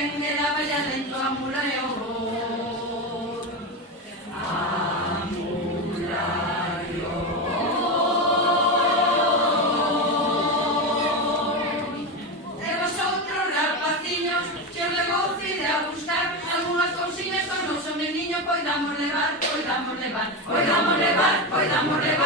quen me daba ya dentro a mula e o gol. A mula e o gol. E vosotros, rapaciños, se os levou de a gustar algunhas cousiñas con noso meniño, poidamos levar, poidamos levar, poidamos levar, poidamos levar.